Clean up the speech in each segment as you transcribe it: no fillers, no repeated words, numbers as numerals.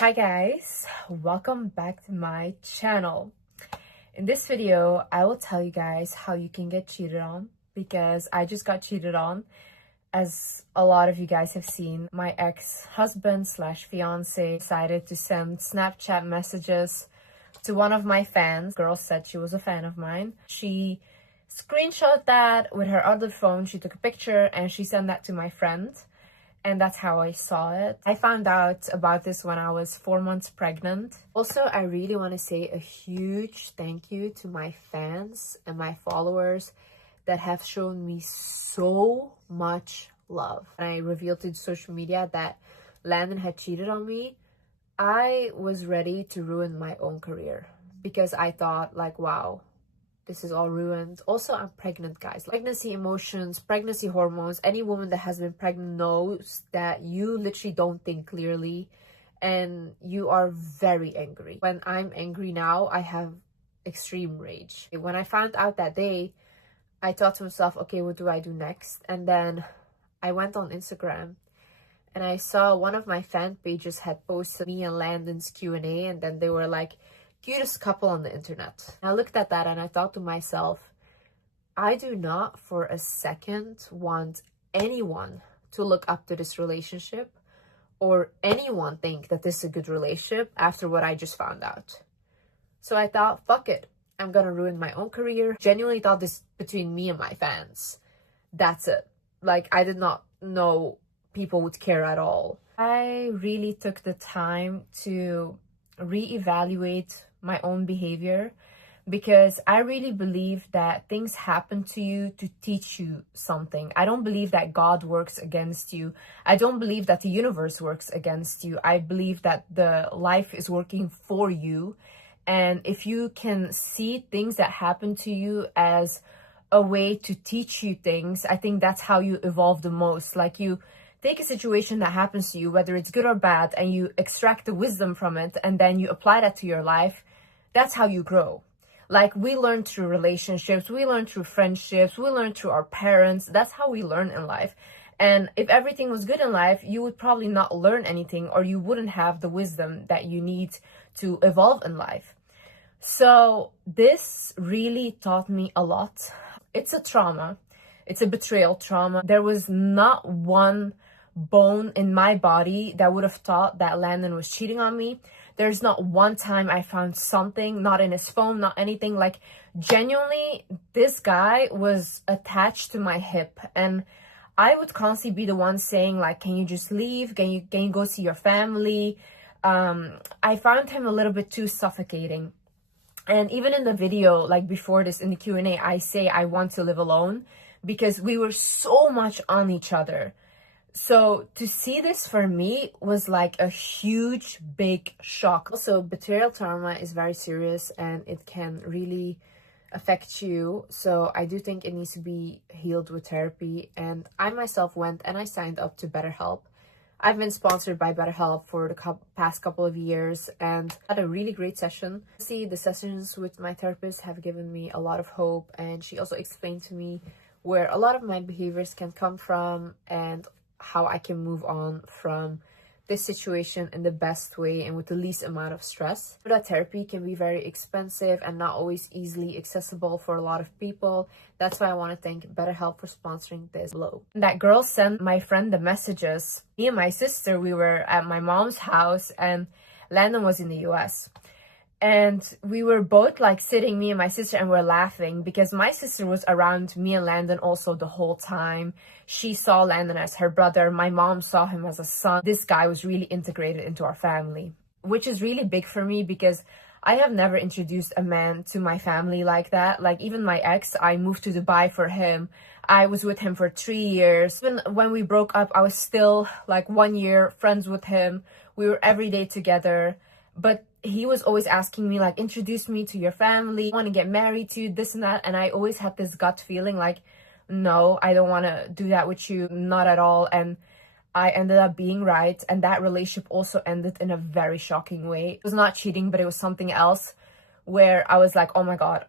Hi guys, welcome back to my channel. In this video, I will tell you guys how you can get cheated on, because I just got cheated on. As a lot of you guys have seen, my ex-husband slash fiance decided to send Snapchat messages to one of my fans. Girl said she was a fan of mine. She screenshot that with her other phone. She took a picture and she sent that to my friend. And that's how I saw it. I found out about this when I was 4 months pregnant. Also, I really want to say a huge thank you to my fans and my followers that have shown me so much love. When I revealed to social media that Landon had cheated on me, I was ready to ruin my own career, because I thought like, wow, this is all ruined. Also, I'm pregnant, guys. Pregnancy emotions, pregnancy hormones. Any woman that has been pregnant knows that you literally don't think clearly and you are very angry. When I'm angry now, I have extreme rage. When I found out that day, I thought to myself, okay, what do I do next? And then I went on Instagram and I saw one of my fan pages had posted me and Landon's Q&A, and then they were like, cutest couple on the internet. I looked at that and I thought to myself, I do not for a second want anyone to look up to this relationship or anyone think that this is a good relationship after what I just found out. So I thought, fuck it, I'm gonna ruin my own career. Genuinely thought this between me and my fans. That's it. Like, I did not know people would care at all. I really took the time to reevaluate my own behavior, because I really believe that things happen to you to teach you something. I don't believe that God works against you. I don't believe that the universe works against you. I believe that the life is working for you. And if you can see things that happen to you as a way to teach you things, I think that's how you evolve the most. Like, you take a situation that happens to you, whether it's good or bad, and you extract the wisdom from it, and then you apply that to your life. That's how you grow. Like, we learn through relationships, we learn through friendships, we learn through our parents. That's how we learn in life. And if everything was good in life, you would probably not learn anything, or you wouldn't have the wisdom that you need to evolve in life. So this really taught me a lot. It's a trauma. It's a betrayal trauma. There was not one bone in my body that would have thought that Landon was cheating on me. There's not one time I found something, not in his phone, not anything. Like, genuinely, this guy was attached to my hip, and I would constantly be the one saying like, can you just leave? Can you go see your family? I found him a little bit too suffocating. And even in the video, like before this, in the Q&A, I say I want to live alone, because we were so much on each other. So to see this for me was like a huge, big shock. Also, betrayal trauma is very serious and it can really affect you. So I do think it needs to be healed with therapy. And I myself went and I signed up to BetterHelp. I've been sponsored by BetterHelp for the past couple of years and had a really great session. See, the sessions with my therapist have given me a lot of hope, and she also explained to me where a lot of my behaviors can come from and how I can move on from this situation in the best way and with the least amount of stress. That therapy can be very expensive and not always easily accessible for a lot of people. That's why I want to thank BetterHelp for sponsoring this below. That girl sent my friend the messages. Me and my sister, we were at my mom's house and Landon was in the US. And we were both like sitting, me and my sister, and we're laughing because my sister was around me and Landon also the whole time. She saw Landon as her brother. My mom saw him as a son. This guy was really integrated into our family, which is really big for me because I have never introduced a man to my family like that. Like, even my ex, I moved to Dubai for him. I was with him for 3 years. Even when we broke up, I was still like 1 year friends with him. We were every day together. But he was always asking me, like, introduce me to your family, I want to get married to you, this and that. And I always had this gut feeling like, no, I don't want to do that with you, not at all. And I ended up being right. And that relationship also ended in a very shocking way. It was not cheating, but it was something else where I was like, oh my God,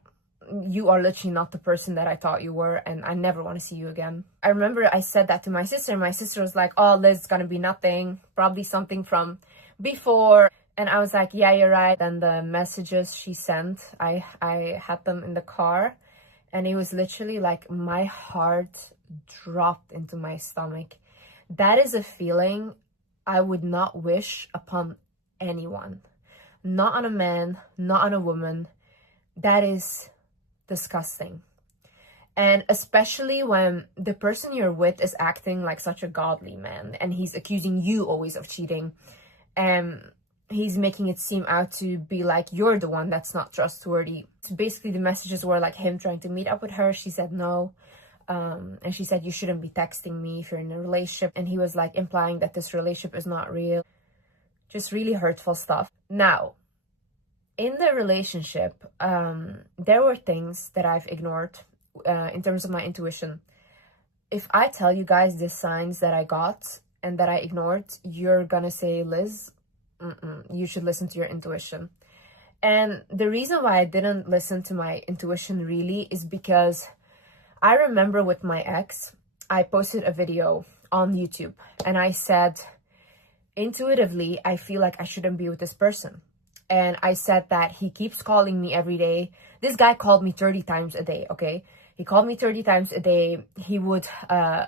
you are literally not the person that I thought you were, and I never want to see you again. I remember I said that to my sister, and my sister was like, oh, Liz, it's gonna be nothing, probably something from before. And I was like, yeah, you're right. Then the messages she sent, I had them in the car, and it was literally like my heart dropped into my stomach. That is a feeling I would not wish upon anyone. Not on a man, not on a woman. That is disgusting. And especially when the person you're with is acting like such a godly man and he's accusing you always of cheating, and he's making it seem out to be like you're the one that's not trustworthy. So basically the messages were like him trying to meet up with her. She said no. And she said, you shouldn't be texting me if you're in a relationship. And he was like implying that this relationship is not real. Just really hurtful stuff. Now, in the relationship, there were things that I've ignored in terms of my intuition. If I tell you guys the signs that I got and that I ignored, you're gonna say, Liz, you should listen to your intuition. And the reason why I didn't listen to my intuition really is because I remember with my ex, I posted a video on YouTube and I said, intuitively, I feel like I shouldn't be with this person. And I said that he keeps calling me every day. This guy called me 30 times a day, okay? He called me 30 times a day. He would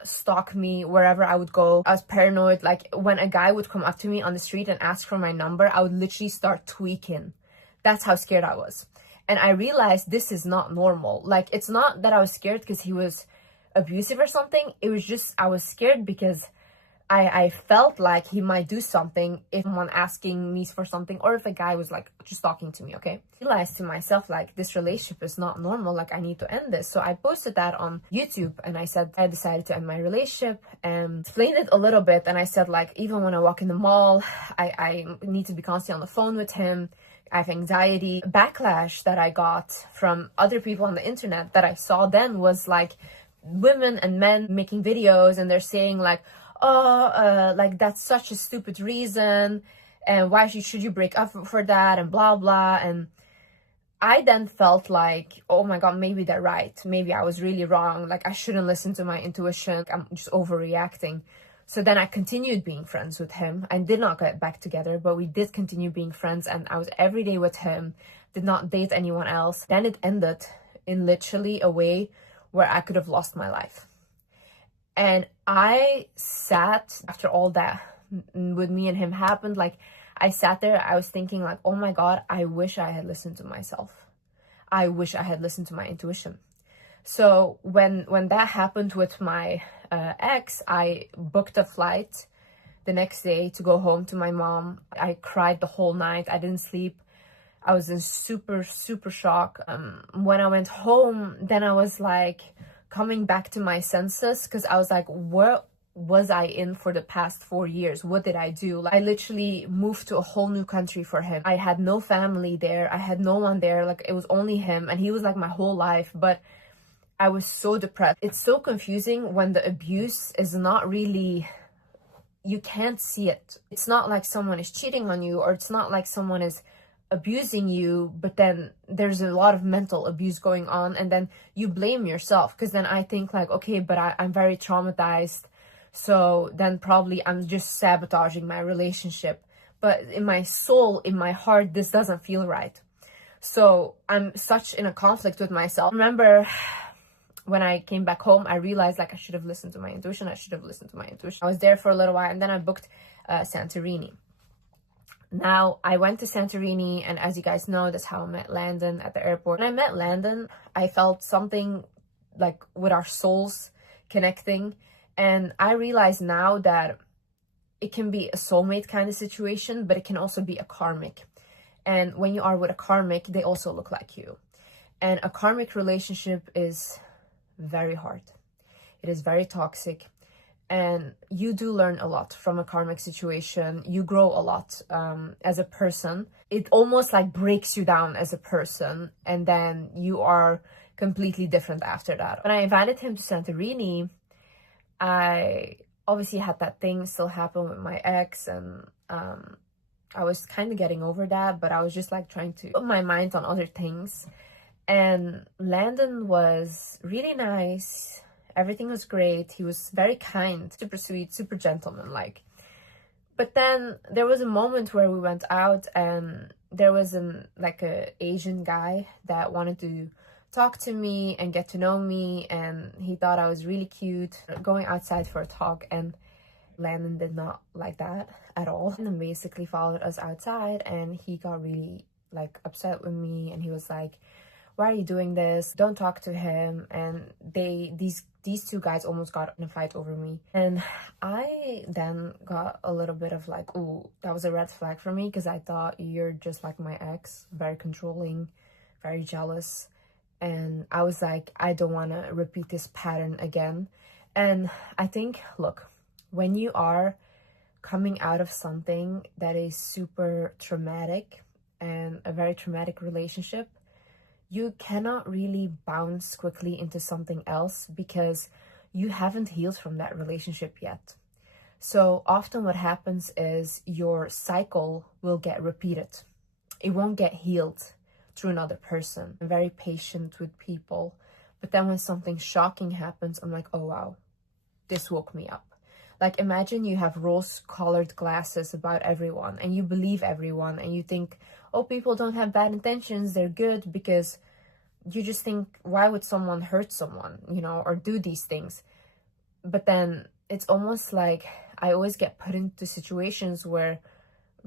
stalk me wherever I would go. I was paranoid. Like when a guy would come up to me on the street and ask for my number, I would literally start tweaking. That's how scared I was. And I realized this is not normal. Like, it's not that I was scared because he was abusive or something. It was just, I was scared because I felt like he might do something if someone asking me for something, or if a guy was like just talking to me, okay? I realized to myself, like, this relationship is not normal. Like, I need to end this. So I posted that on YouTube and I said, I decided to end my relationship and explained it a little bit. And I said, like, even when I walk in the mall, I need to be constantly on the phone with him. I have anxiety. Backlash that I got from other people on the internet that I saw then was like women and men making videos and they're saying like, oh, like that's such a stupid reason and why should you break up for that and blah blah. And I then felt like, oh my god, maybe they're right, maybe I was really wrong, like I shouldn't listen to my intuition, I'm just overreacting. So then I continued being friends with him. I did not get back together, but we did continue being friends and I was every day with him, did not date anyone else. Then it ended in literally a way where I could have lost my life. And I sat, after all that with me and him happened, like I sat there, I was thinking like, oh my god, I wish I had listened to myself. I wish I had listened to my intuition. So when that happened with my ex, I booked a flight the next day to go home to my mom. I cried the whole night. I didn't sleep. I was in super shock. When I went home, then I was like coming back to my senses because I was like, what was I in for the past 4 years? What did I do? Like, I literally moved to a whole new country for him. I had no family there. I had no one there. Like, it was only him and he was like my whole life. But I was so depressed. It's so confusing when the abuse is not really, you can't see it. It's not like someone is cheating on you, or it's not like someone is abusing you, but then there's a lot of mental abuse going on and then you blame yourself. Because then I think like, okay, but I'm very traumatized, so then probably I'm just sabotaging my relationship. But in my soul, in my heart, this doesn't feel right. So I'm such in a conflict with myself. Remember when I came back home, I realized like I should have listened to my intuition. I should have listened to my intuition. I was there for a little while and then I booked Santorini. Now, I went to Santorini, and as you guys know, that's how I met Landon at the airport. When I met Landon, I felt something like with our souls connecting. And I realize now that it can be a soulmate kind of situation, but it can also be a karmic. And when you are with a karmic, they also look like you. And a karmic relationship is very hard. It is very toxic. And you do learn a lot from a karmic situation. You grow a lot as a person. It almost like breaks you down as a person. And then you are completely different after that. When I invited him to Santorini, I obviously had that thing still happen with my ex. And I was kind of getting over that. But I was just like trying to put my mind on other things. And Landon was really nice. Everything was great. He was very kind, super sweet, super gentleman-like. But then there was a moment where we went out and there was a Asian guy that wanted to talk to me and get to know me, and he thought I was really cute. Going outside for a talk, and Landon did not like that at all, and then basically followed us outside, and he got really like upset with me, and he was like, why are you doing this? Don't talk to him. And these two guys almost got in a fight over me, and I then got a little bit of like, ooh, that was a red flag for me, because I thought, you're just like my ex, very controlling, very jealous. And I was like, I don't want to repeat this pattern again. And I think, look, when you are coming out of something that is super traumatic and a very traumatic relationship, you cannot really bounce quickly into something else because you haven't healed from that relationship yet. So often what happens is your cycle will get repeated. It won't get healed through another person. I'm very patient with people, but then when something shocking happens, I'm like, oh wow, this woke me up. Like, imagine you have rose-colored glasses about everyone, and you believe everyone, and you think, oh, people don't have bad intentions, they're good, because you just think, why would someone hurt someone, you know, or do these things? But then it's almost like I always get put into situations where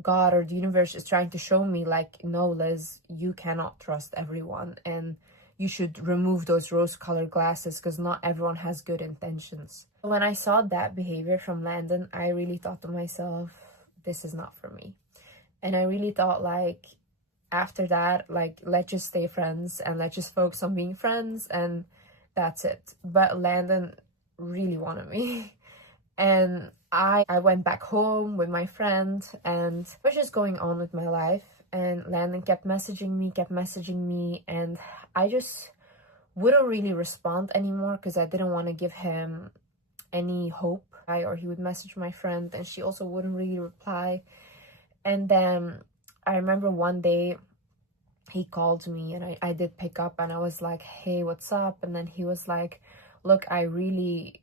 God or the universe is trying to show me, like, no, Liz, you cannot trust everyone, and you should remove those rose-colored glasses because not everyone has good intentions. When I saw that behavior from Landon, I really thought to myself, this is not for me. And I really thought, like, after that, like, let's just stay friends and let's just focus on being friends, and that's it. But Landon really wanted me. And I went back home with my friend, and I was just going on with my life. And Landon kept messaging me, and I just wouldn't really respond anymore because I didn't want to give him any hope. Or he would message my friend and she also wouldn't really reply. And then I remember one day he called me, and I did pick up, and I was like, hey, what's up? And then he was like, look, I really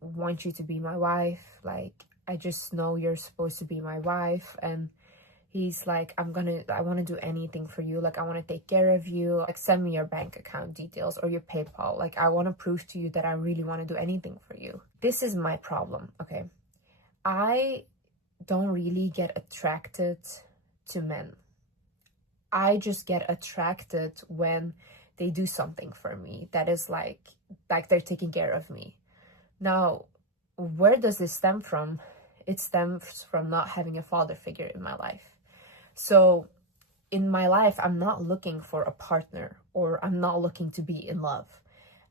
want you to be my wife. Like, I just know you're supposed to be my wife. And he's like, I want to do anything for you. Like, I want to take care of you. Like, send me your bank account details or your PayPal. Like, I want to prove to you that I really want to do anything for you. This is my problem, okay? I don't really get attracted to men. I just get attracted when they do something for me that is like they're taking care of me. Now, where does this stem from? It stems from not having a father figure in my life. So in my life, I'm not looking for a partner, or I'm not looking to be in love.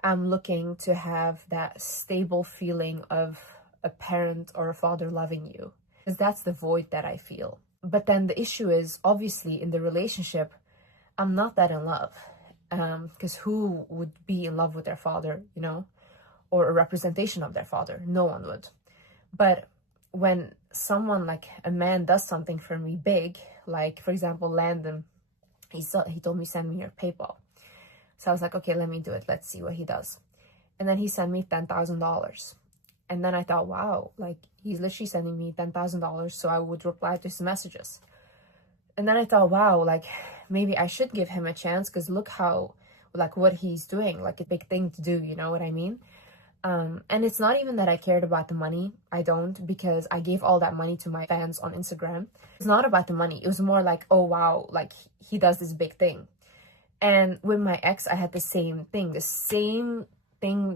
I'm looking to have that stable feeling of a parent or a father loving you, because that's the void that I feel. But then the issue is, obviously, in the relationship, I'm not that in love, because who would be in love with their father, you know, or a representation of their father? No one would. But when someone, like a man, does something for me big, like, for example, Landon, he told me, send me your PayPal. So I was like, okay, let me do it. Let's see what he does. And then he sent me $10,000. And then I thought, wow, like, he's literally sending me $10,000 so I would reply to his messages. And then I thought, wow, like, maybe I should give him a chance, because look how, like, what he's doing, like, a big thing to do, you know what I mean? And it's not even that I cared about the money. I don't, because I gave all that money to my fans on Instagram. It's not about the money. It was more like, oh, wow, like, he does this big thing. And with my ex, I had the same thing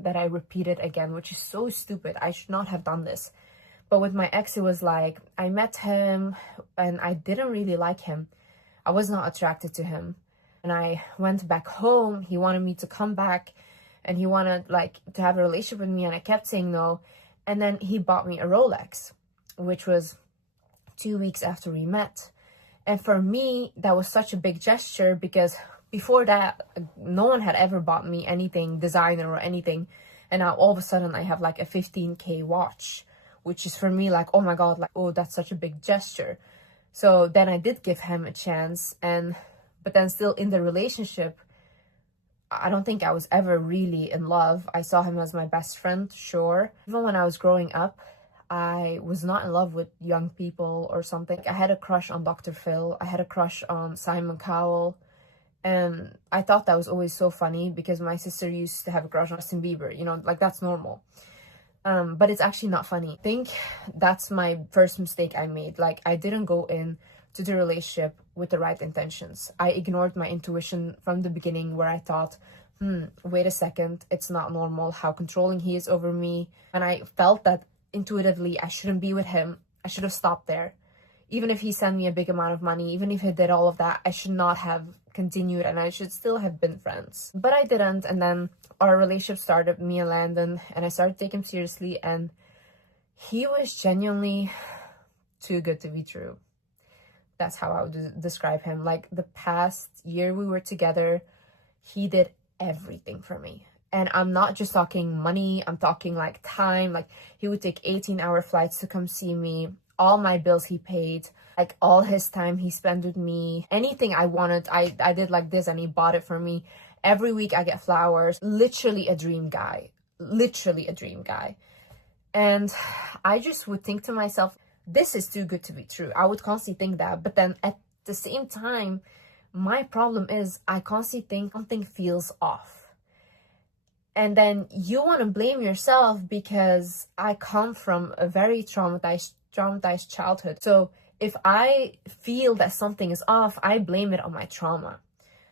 that I repeated again, which is so stupid. I should not have done this. But with my ex, it was like, I met him and I didn't really like him. I was not attracted to him. And I went back home. He wanted me to come back, and he wanted, like, to have a relationship with me, and I kept saying no. And then he bought me a Rolex, which was 2 weeks after we met. And for me, that was such a big gesture, because before that, no one had ever bought me anything designer or anything. And now all of a sudden I have like a 15K watch, which is for me like, oh my God, like, oh, that's such a big gesture. So then I did give him a chance, but then still in the relationship, I don't think I was ever really in love. I saw him as my best friend, sure. Even when I was growing up, I was not in love with young people or something. I had a crush on Dr. Phil. I had a crush on Simon Cowell. And I thought that was always so funny because my sister used to have a crush on Justin Bieber, you know, like that's normal. But it's actually not funny. I think that's my first mistake I made. Like, I didn't go in to the relationship with the right intentions. I ignored my intuition from the beginning, where I thought, wait a second, it's not normal how controlling he is over me. And I felt that intuitively I shouldn't be with him. I should have stopped there. Even if he sent me a big amount of money, even if he did all of that, I should not have continued, and I should still have been friends. But I didn't, and then our relationship started, me and Landon, and I started to take him seriously, and he was genuinely too good to be true. That's how I would describe him. Like, the past year we were together, he did everything for me. And I'm not just talking money, I'm talking like time. Like, he would take 18-hour flights to come see me. All my bills he paid, like all his time he spent with me. Anything I wanted, I did like this, and he bought it for me. Every week I get flowers. Literally a dream guy. Literally a dream guy. And I just would think to myself, this is too good to be true. I would constantly think that. But then at the same time, my problem is I constantly think something feels off. And then you want to blame yourself, because I come from a very traumatized childhood. So if I feel that something is off, I blame it on my trauma.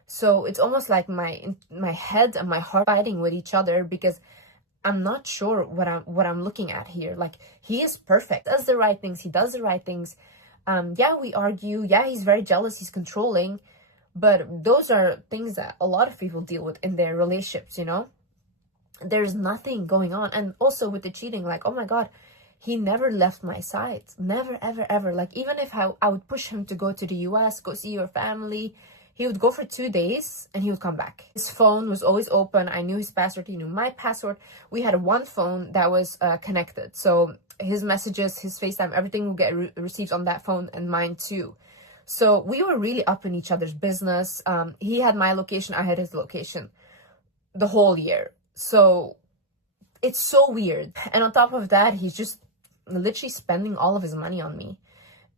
So it's almost like my head and my heart fighting with each other, because I'm not sure what I'm looking at here. Like, he is perfect, does the right things, he does the right things. Yeah, we argue. Yeah, he's very jealous, he's controlling. But those are things that a lot of people deal with in their relationships, you know? There's nothing going on. And also with the cheating, like, oh my God, he never left my side. Never, ever, ever. Like, even if I would push him to go to the US, go see your family, he would go for 2 days and he would come back. His phone was always open. I knew his password. He knew my password. We had one phone that was connected. So his messages, his FaceTime, everything would get received on that phone, and mine too. So we were really up in each other's business. He had my location. I had his location the whole year. So it's so weird. And on top of that, he's just literally spending all of his money on me.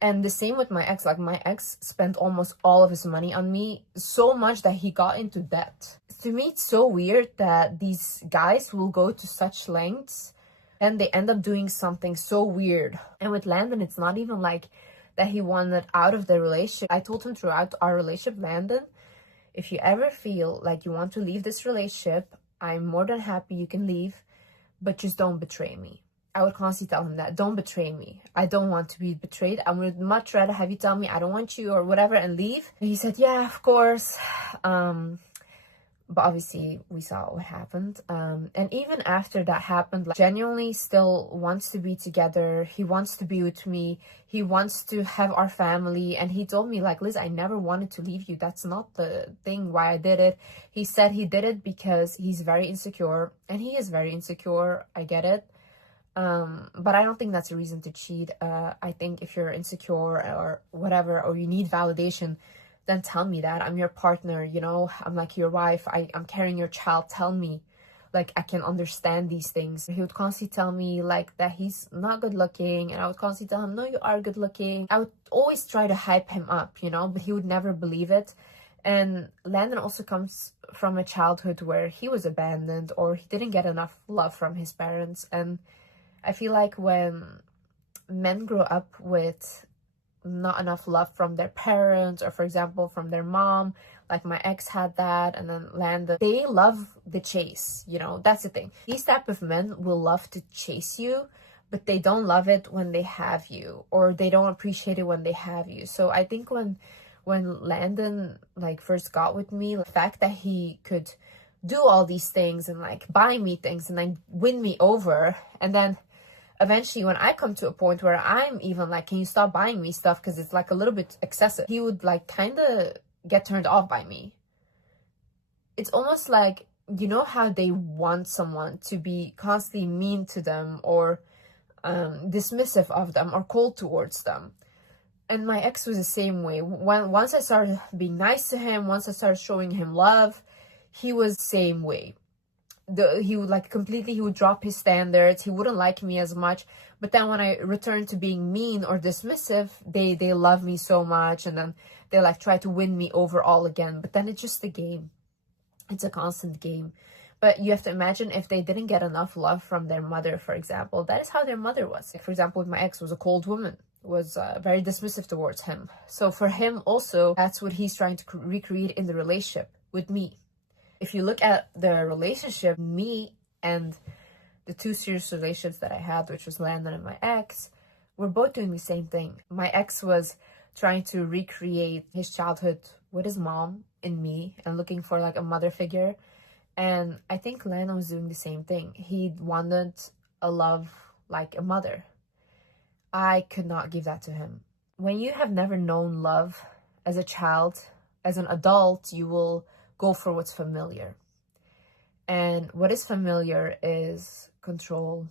And the same with my ex. Like, my ex spent almost all of his money on me, so much that he got into debt. To me, it's so weird that these guys will go to such lengths and they end up doing something so weird. And with Landon, it's not even like that he wanted out of the relationship. I told him throughout our relationship, Landon, if you ever feel like you want to leave this relationship, I'm more than happy you can leave, but just don't betray me. I would constantly tell him that. Don't betray me. I don't want to be betrayed. I would much rather have you tell me I don't want you or whatever and leave. And he said, yeah, of course. But obviously we saw what happened. And even after that happened, like, genuinely still wants to be together. He wants to be with me. He wants to have our family. And he told me, like, Liz, I never wanted to leave you. That's not the thing why I did it. He said he did it because he's very insecure. And he is very insecure. I get it. But I don't think that's a reason to cheat. I think if you're insecure or whatever, or you need validation, then tell me that. I'm your partner, you know, I'm like your wife, I'm carrying your child. Tell me, like, I can understand these things. He would constantly tell me, like, that he's not good looking, and I would constantly tell him, no, you are good looking. I would always try to hype him up, you know, but he would never believe it. And Landon also comes from a childhood where he was abandoned, or he didn't get enough love from his parents. And I feel like when men grow up with not enough love from their parents, or for example from their mom, like my ex had that, and then Landon, they love the chase, you know. That's the thing. These type of men will love to chase you, but they don't love it when they have you, or they don't appreciate it when they have you. So I think when Landon, like, first got with me, the fact that he could do all these things and, like, buy me things and then win me over, and then eventually when I come to a point where I'm even like, can you stop buying me stuff because it's like a little bit excessive, he would, like, kind of get turned off by me. It's almost like, you know how they want someone to be constantly mean to them, or dismissive of them, or cold towards them. And my ex was the same way. Once I started being nice to him, once I started showing him love, he was the same way. He would, like, completely, he would drop his standards. He wouldn't like me as much. But then when I return to being mean or dismissive, they love me so much, and then they like try to win me over all again. But then it's just a game. It's a constant game. But you have to imagine if they didn't get enough love from their mother, for example. That is how their mother was. For example, my ex was a cold woman, was very dismissive towards him. So for him also, that's what he's trying to recreate in the relationship with me. If you look at the relationship, me and the two serious relationships that I had, which was Landon and my ex, we're both doing the same thing. My ex was trying to recreate his childhood with his mom in me and looking for like a mother figure. And I think Landon was doing the same thing. He wanted a love like a mother. I could not give that to him. When you have never known love as a child, as an adult, you will go for what's familiar. And what is familiar is control,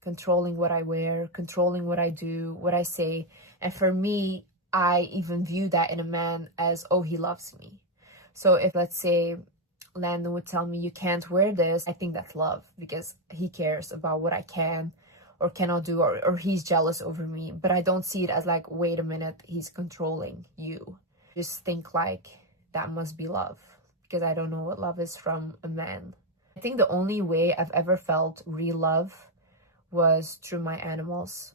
controlling what I wear, controlling what I do, what I say. And for me, I even view that in a man as, oh, he loves me. So if, let's say, Landon would tell me, you can't wear this, I think that's love, because he cares about what I can or cannot do, or he's jealous over me. But I don't see it as like, wait a minute, he's controlling you. Just think like that must be love, because I don't know what love is from a man. I think the only way I've ever felt real love was through my animals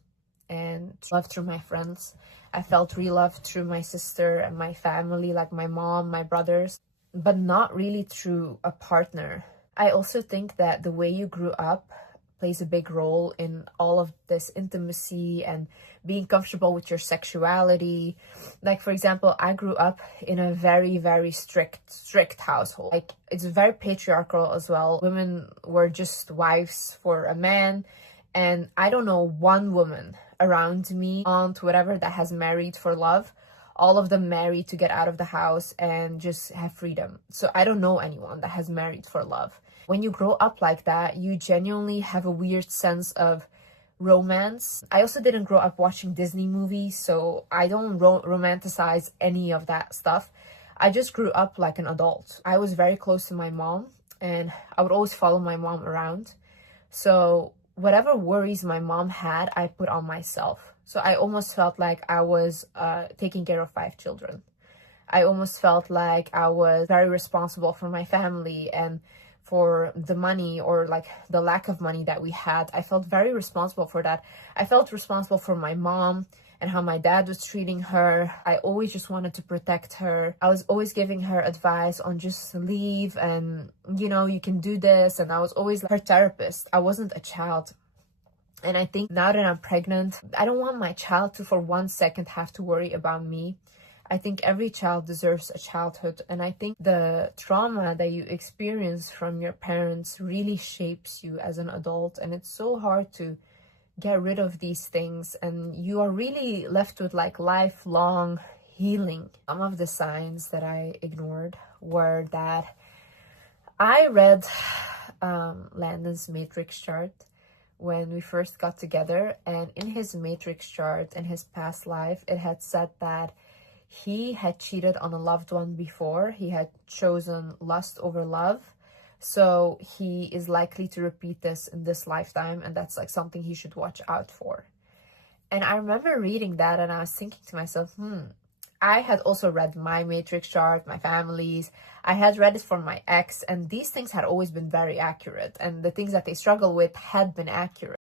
and love through my friends. I felt real love through my sister and my family, like my mom, my brothers, but not really through a partner. I also think that the way you grew up plays a big role in all of this intimacy and being comfortable with your sexuality. Like, for example, I grew up in a very, very strict household. Like, it's very patriarchal as well. Women were just wives for a man. And I don't know one woman around me, aunt, whatever, that has married for love. All of them married to get out of the house and just have freedom. So I don't know anyone that has married for love. When you grow up like that, you genuinely have a weird sense of romance. I also didn't grow up watching Disney movies, so I don't romanticize any of that stuff. I just grew up like an adult. I was very close to my mom, and I would always follow my mom around. So whatever worries my mom had, I put on myself. So I almost felt like I was taking care of 5 children. I almost felt like I was very responsible for my family and for the money, or like the lack of money that we had. I felt very responsible for that. I felt responsible for my mom and how my dad was treating her. I always just wanted to protect her. I was always giving her advice on just leave and, you know, you can do this. And I was always her therapist. I wasn't a child. And I think now that I'm pregnant, I don't want my child to for 1 second have to worry about me. I think every child deserves a childhood. And I think the trauma that you experience from your parents really shapes you as an adult. And it's so hard to get rid of these things. And you are really left with like lifelong healing. Some of the signs that I ignored were that I read Landon's matrix chart when we first got together. And in his matrix chart, in his past life, it had said that he had cheated on a loved one before. He had chosen lust over love. So he is likely to repeat this in this lifetime. And that's like something he should watch out for. And I remember reading that and I was thinking to myself, I had also read my matrix chart, my family's. I had read it for my ex. And these things had always been very accurate. And the things that they struggle with had been accurate.